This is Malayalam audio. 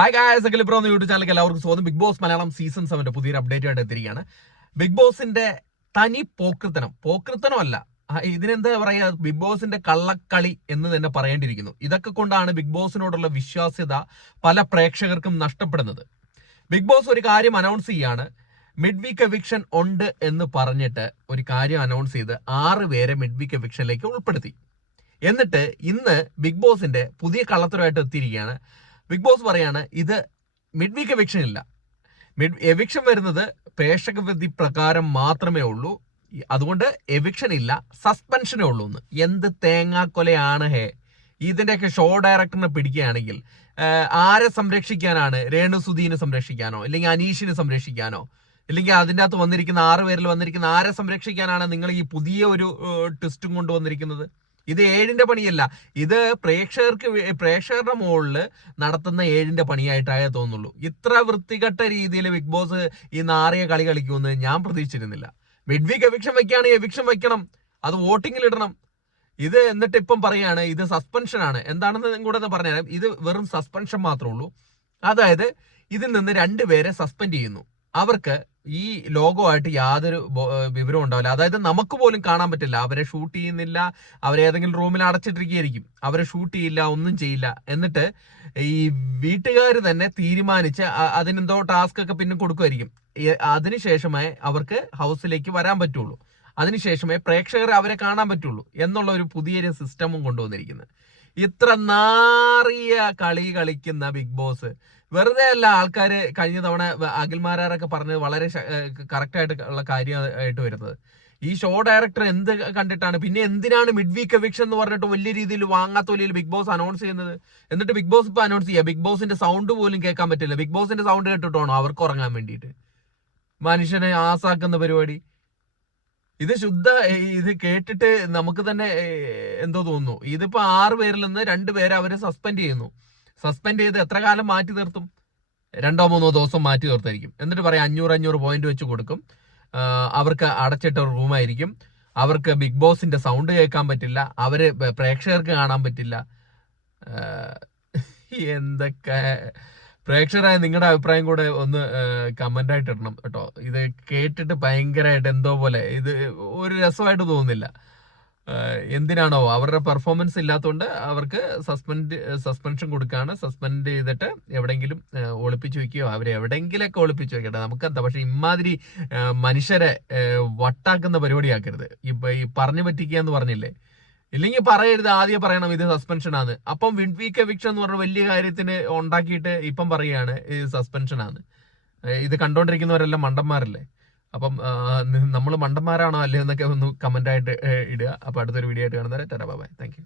ഹായ് ഗായ്സ്, അഖിൽ ബ്രോ എന്ന യൂട്യൂബ് ചാനലിലേക്ക് എല്ലാവർക്കും സ്വാഗതം. ബിഗ് ബോസ് മലയാളം സീസൺ 7 പുതിയൊരു അപ്ഡേറ്റ് ആയിട്ട് എത്തിയിരിക്കുകയാണ്. ബിഗ് ബോസിന്റെ തനി പോക്കൃത്തനമല്ല, ഇതിനെന്താ പറയാ, ബിഗ് ബോസിന്റെ കള്ളക്കളി എന്ന് തന്നെ പറയേണ്ടിയിരിക്കുന്നു. ഇതൊക്കെ കൊണ്ടാണ് ബിഗ് ബോസിനോടുള്ള വിശ്വാസ്യത പല പ്രേക്ഷകർക്കും നഷ്ടപ്പെടുന്നത്. ബിഗ് ബോസ് ഒരു കാര്യം അനൗൺസ് ചെയ്യാണ്, മിഡ് വീക്ക് എവിക്ഷൻ ഉണ്ട് എന്ന് പറഞ്ഞിട്ട് ഒരു കാര്യം അനൗൺസ് ചെയ്ത് 6 പേരെ മിഡ് വീക്ക് എവിക്ഷനിലേക്ക് ഉൾപ്പെടുത്തി. എന്നിട്ട് ഇന്ന് ബിഗ് ബോസിന്റെ പുതിയ കള്ളത്തരമായിട്ട് എത്തിയിരിക്കുകയാണ്. ബിഗ് ബോസ് പറയാണ് ഇത് മിഡ് വീക്ക് എവിക്ഷൻ ഇല്ല, എവിക്ഷൻ വരുന്നത് പ്രേക്ഷക വിധി പ്രകാരം മാത്രമേ ഉള്ളൂ, അതുകൊണ്ട് എവിക്ഷൻ ഇല്ല, സസ്പെൻഷനേ ഉള്ളൂ എന്ന്. എന്ത് തേങ്ങാക്കൊലയാണ് ഹേ! ഇതിന്റെയൊക്കെ ഷോ ഡയറക്ടറിനെ പിടിക്കുകയാണെങ്കിൽ ആരെ സംരക്ഷിക്കാനാണ്? രേണു സുധീനെ സംരക്ഷിക്കാനോ, ഇല്ലെങ്കിൽ അനീഷിനെ സംരക്ഷിക്കാനോ, ഇല്ലെങ്കിൽ അതിൻ്റെ അകത്ത് വന്നിരിക്കുന്ന 6 പേരിൽ വന്നിരിക്കുന്ന ആരെ സംരക്ഷിക്കാനാണ് നിങ്ങൾ ഈ പുതിയ ഒരു ട്വിസ്റ്റും കൊണ്ടുവന്നിരിക്കുന്നത്? ഇത് 7ന്റെ പണിയല്ല, ഇത് പ്രേക്ഷകരുടെ മുകളിൽ നടത്തുന്ന 7ന്റെ പണിയായിട്ടായേ തോന്നുള്ളൂ. ഇത്ര വൃത്തികെട്ട രീതിയിൽ ബിഗ് ബോസ് ഈ നാറിയ കളി കളിക്കുമെന്ന് ഞാൻ പ്രതീക്ഷിച്ചിരുന്നില്ല. മിഡ് വീക്ക് എവിക്ഷൻ വെക്കുകയാണെങ്കിൽ എവിക്ഷൻ വെക്കണം, അത് വോട്ടിങ്ങിൽ ഇടണം. ഇത് എന്നിട്ട് ഇപ്പം പറയാണ് ഇത് സസ്പെൻഷൻ ആണ്. എന്താണെന്ന് കൂടെ പറഞ്ഞുതരാം. ഇത് വെറും സസ്പെൻഷൻ മാത്രമേ ഉള്ളൂ. അതായത് ഇതിൽ നിന്ന് 2 പേരെ സസ്പെൻഡ് ചെയ്യുന്നു. അവർക്ക് ഈ ലോകമായിട്ട് യാതൊരു വിവരവും ഉണ്ടാവില്ല. അതായത് നമുക്ക് പോലും കാണാൻ പറ്റില്ല. അവരെ ഷൂട്ട് ചെയ്യുന്നില്ല, അവരേതെങ്കിലും റൂമിൽ അടച്ചിട്ടിരിക്കുകയായിരിക്കും, അവരെ ഷൂട്ട് ചെയ്യില്ല, ഒന്നും ചെയ്യില്ല. എന്നിട്ട് ഈ വീട്ടുകാർ തന്നെ തീരുമാനിച്ച് അതിനെന്തോ ടാസ്ക് ഒക്കെ പിന്നെ കൊടുക്കുമായിരിക്കും. അതിനുശേഷമേ അവർക്ക് ഹൗസിലേക്ക് വരാൻ പറ്റുള്ളൂ, അതിനുശേഷമേ പ്രേക്ഷകർ അവരെ കാണാൻ പറ്റുള്ളൂ എന്നുള്ള ഒരു പുതിയൊരു സിസ്റ്റമും കൊണ്ടുവന്നിരിക്കുന്നത്. ഇത്ര നാറിയ കളി കളിക്കുന്ന ബിഗ് ബോസ് വെറുതെ അല്ല. ആൾക്കാർ കഴിഞ്ഞ തവണ അഖിൽമാരാരൊക്കെ പറഞ്ഞത് വളരെ കറക്റ്റ് ഉള്ള കാര്യമായിട്ട് വരുന്നത്. ഈ ഷോ ഡയറക്ടർ എന്ത് കണ്ടിട്ടാണ്, പിന്നെ എന്തിനാണ് മിഡ് വീക്ക് എവിക്ഷൻ എന്ന് പറഞ്ഞിട്ട് വലിയ രീതിയിൽ വാങ്ങാത്തോലിയിൽ ബിഗ് ബോസ് അനൗൺസ് ചെയ്യുന്നത്? എന്നിട്ട് ബിഗ് ബോസ് ഇപ്പൊ അനൗൺസ് ചെയ്യുക ബിഗ് ബോസിന്റെ സൗണ്ട് പോലും കേൾക്കാൻ പറ്റില്ല. ബിഗ് ബോസിന്റെ സൗണ്ട് കേട്ടിട്ടാണോ അവർക്ക് ഉറങ്ങാൻ വേണ്ടിയിട്ട് മനുഷ്യനെ ആസാക്കുന്ന പരിപാടി? ഇത് ഇത് കേട്ടിട്ട് നമുക്ക് തന്നെ എന്തോ തോന്നുന്നു. ഇതിപ്പോ 6 പേരിൽ നിന്ന് 2 പേരെ അവരെ സസ്പെൻഡ് ചെയ്യുന്നു. സസ്പെൻഡ് ചെയ്ത് എത്ര കാലം മാറ്റി നിർത്തും? 2-3 ദിവസം മാറ്റി നിർത്തായിരിക്കും. എന്നിട്ട് പറയാം 500 പോയിന്റ് വെച്ച് കൊടുക്കും. അവർക്ക് അടച്ചിട്ട റൂമായിരിക്കും. അവർക്ക് ബിഗ് ബോസിന്റെ സൗണ്ട് കേൾക്കാൻ പറ്റില്ല, അവര് പ്രേക്ഷകർക്ക് കാണാൻ പറ്റില്ല. എന്തൊക്കെ! പ്രേക്ഷകരായ നിങ്ങളുടെ അഭിപ്രായം കൂടെ ഒന്ന് കമന്റ് ആയിട്ട് ഇടണം കേട്ടോ. ഇത് കേട്ടിട്ട് ഭയങ്കരമായിട്ട് എന്തോ പോലെ, ഇത് ഒരു രസമായിട്ട് തോന്നുന്നില്ല. എന്തിനാണോ അവരുടെ പെർഫോമൻസ് ഇല്ലാത്തതുകൊണ്ട് അവർക്ക് സസ്പെൻഷൻ കൊടുക്കുകയാണ്. സസ്പെൻഡ് ചെയ്തിട്ട് എവിടെയെങ്കിലും ഒളിപ്പിച്ചു വെക്കുകയോ, അവരെ എവിടെയെങ്കിലൊക്കെ ഒളിപ്പിച്ചു വെക്കട്ടെ, നമുക്കെന്താ. പക്ഷെ ഇമാതിരി മനുഷ്യരെ വട്ടാക്കുന്ന പരിപാടിയാക്കരുത്. ഇപ്പൊ ഈ പറഞ്ഞു പറ്റിക്കുക എന്ന് പറഞ്ഞില്ലേ, ഇല്ലെങ്കിൽ പറയരുത്, ആദ്യം പറയണം ഇത് സസ്പെൻഷൻ ആണ്. അപ്പം മിഡ് വീക്ക് എവിക്ഷൻ എന്ന് പറഞ്ഞ വലിയ കാര്യത്തിന് ഉണ്ടാക്കിയിട്ട് ഇപ്പം പറയുകയാണ് ഇത് സസ്പെൻഷൻ ആണ്. ഇത് കണ്ടോണ്ടിരിക്കുന്നവരെല്ലാം മണ്ടന്മാരല്ലേ? അപ്പം നമ്മൾ മണ്ടന്മാരാണോ അല്ലേ എന്നൊക്കെ ഒന്ന് കമന്റ് ആയിട്ട് ഇടുക. അപ്പൊ അടുത്തൊരു വീഡിയോ ആയിട്ട് കാണുന്നവരെ tata bye bye. Thank you.